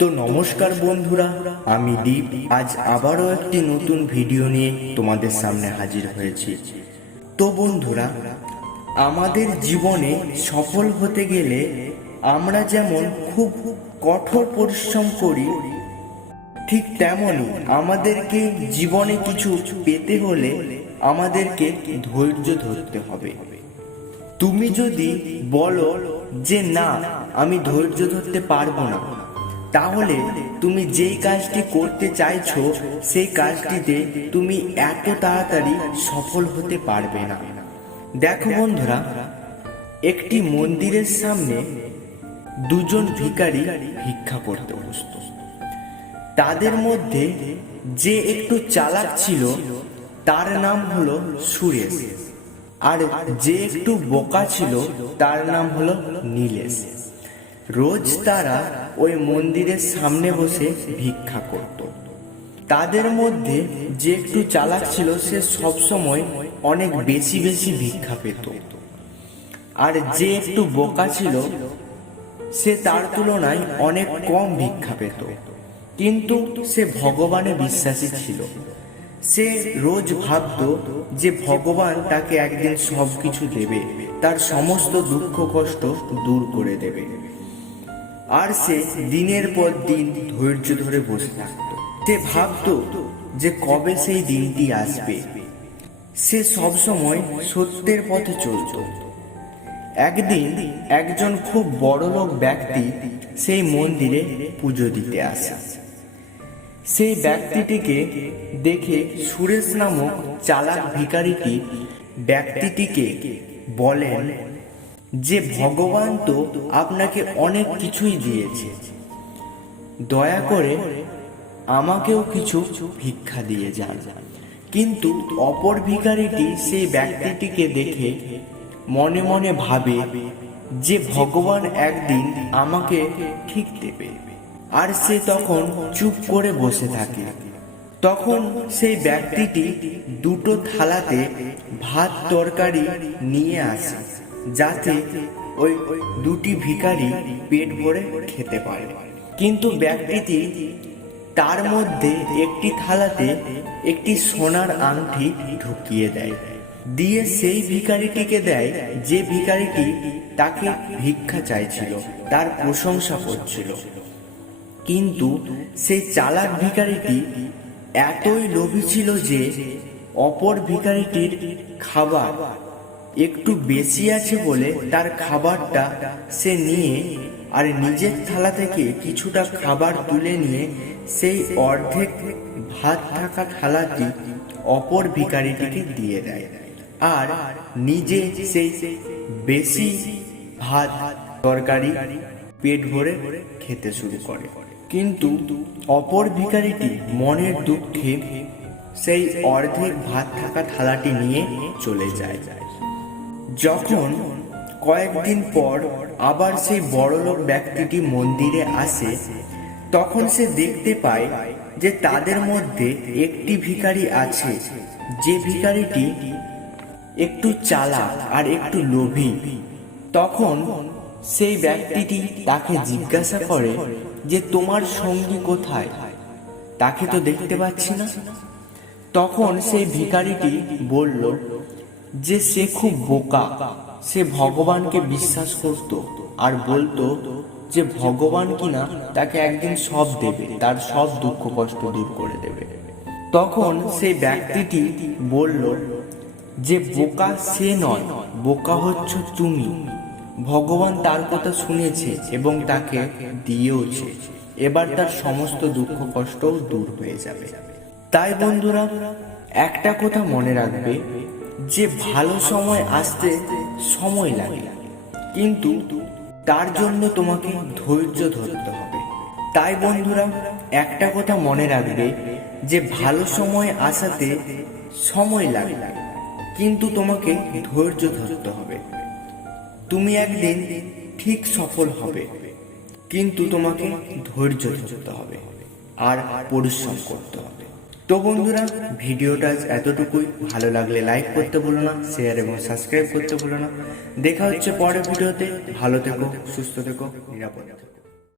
তো নমস্কার বন্ধুরা, আমি দীপ। আজ আবারও একটি নতুন ভিডিও নিয়ে তোমাদের সামনে হাজির হয়েছি। তো বন্ধুরা, আমাদের জীবনে সফল হতে গেলে আমরা যেমন খুব কঠোর পরিশ্রম করি, ঠিক তেমনই আমাদেরকে জীবনে কিছু পেতে হলে আমাদেরকে ধৈর্য ধরতে হবে। তুমি যদি বলো যে না, আমি ধৈর্য ধরতে পারবো না, তাহলে তুমি যেই কাজটি করতে চাইছো সেই কাজটিতে তুমি এত তাড়াতাড়ি সফল হতে পারবে না। দেখো বন্ধুরা, একটি মন্দিরের সামনে দুজন ভিখারি ভিক্ষা করতে বসত। তাদের মধ্যে যে একটু চালাক ছিল তার নাম হলো সুরেশ, আর যে একটু বোকা ছিল তার নাম হলো নীলেশ। রোজ তারা ওই মন্দিরের সামনে বসে ভিক্ষা করত। তাদের মধ্যে যে একটু চালাক ছিল সে সবসময় অনেক বেশি বেশি ভিক্ষা পেত, আর যে একটু বোকা ছিল সে তার তুলনায় অনেক কম ভিক্ষা পেত। কিন্তু সে ভগবানে বিশ্বাসী ছিল। সে রোজ ভাবত যে ভগবান তাকে একদিন সবকিছু দেবে, তার সমস্ত দুঃখ কষ্ট দূর করে দেবে। আর সে দিনের পর দিন ধৈর্য ধরে বসে থাকত। সে ভাবত যে কবে সেই দিনটি আসবে। সে সবসময় সত্যের পথে চলত। একদিন একজন খুব বড়লোক ব্যক্তি সেই মন্দিরে পুজো দিতে আসে। সেই ব্যক্তিটিকে দেখে সুরেশ নামক চালাক ভিখারিটি ব্যক্তিটিকে বলেন যে ভগবান তো আপনাকে অনেক কিছুই দিয়েছে, দয়া করে আমাকেও কিছু ভিক্ষা দিয়ে যান। কিন্তু অপর ভিখারিটি সেই ব্যক্তিটিকে দেখে মনে মনে ভাবে যে ভগবান একদিন আমাকে ঠিক দেবে, আর সে তখন চুপ করে বসে থাকে। তখন সেই ব্যক্তিটি দুটো থালাতে ভাত তরকারি নিয়ে আসে, যাতে ওই দুটি ভিখারি পেট ভরে খেতে পারে। কিন্তু ব্যক্তিটি তার মধ্যে একটি থালাতে একটি সোনার আংটি ঢুকিয়ে দেয়, দিয়ে সেই ভিখারিটিকে দেয় যে ভিখারিটি তাকে ভিক্ষা চাইছিল, তার প্রশংসা করছিল। কিন্তু সেই চালাক ভিখারিটি এতই লোভী ছিল যে অপর ভিখারিটির খাবার একটু বেশি আছে বলে তার খাবারটা সে নিয়ে আর নিজের থালা থেকে কিছুটা খাবার তুলে নিয়ে সেই অর্ধেক ভাত থাকা থালাটি অপর ভিখারিটিকে দিয়ে দেয়, আর নিজে সেই বেশি ভাত তরকারি পেট ভরে খেতে শুরু করে। কিন্তু অপর ভিখারিটি মনের দুঃখে সেই অর্ধেক ভাত থাকা থালাটি নিয়ে চলে যায়। যখন কয়েকদিন পর আবার সেই বড়লোক ব্যক্তিটি মন্দিরে আসে, তখন সে দেখতে পায় যে তাদের মধ্যে একটি ভিখারি আছে, যে ভিখারিটি একটু চালাক আর একটু লোভী। তখন সেই ব্যক্তিটি তাকে জিজ্ঞাসা করে যে তোমার সঙ্গী কোথায়, তাকে তো দেখতে পাচ্ছি না। তখন সেই ভিখারিটি বলল যে সে খুব বোকা, সে ভগবানকে বিশ্বাস করত আর বলতো যে ভগবান কিনা তাকে একদিন সব দেবে, তার সব দুঃখ কষ্ট দূর করে দেবে। তখন সেই ব্যক্তিটি বলল যে বোকা সে নয়, বোকা হচ্ছ তুমি। ভগবান তার কথা শুনেছে এবং তাকে দিয়েওছে, এবার তার সমস্ত দুঃখ কষ্ট দূর হয়ে যাবে। তাই বন্ধুরা, একটা কথা মনে রাখবে যে ভালো সময় আসতে সময় লাগে, কিন্তু তার জন্য তোমাকে ধৈর্য ধরতে হবে। তাই বন্ধুরা, একটা কথা মনে রাখবে যে ভালো সময় আসাতে সময় লাগে, কিন্তু তোমাকে ধৈর্য ধরতে হবে। তুমি একদিন ঠিক সফল হবে, কিন্তু তোমাকে ধৈর্য ধরতে হবে আর পরিশ্রম করতে হবে। তো বন্ধুরা, ভিডিওটা এতটুকুই। ভালো লাগলে লাইক করতে ভুলো না, শেয়ার এবং সাবস্ক্রাইব করতে ভুলো না। দেখা হচ্ছে পরের ভিডিওতে। ভালো থেকো, সুস্থ থেকো, নিরাপদ থেকো।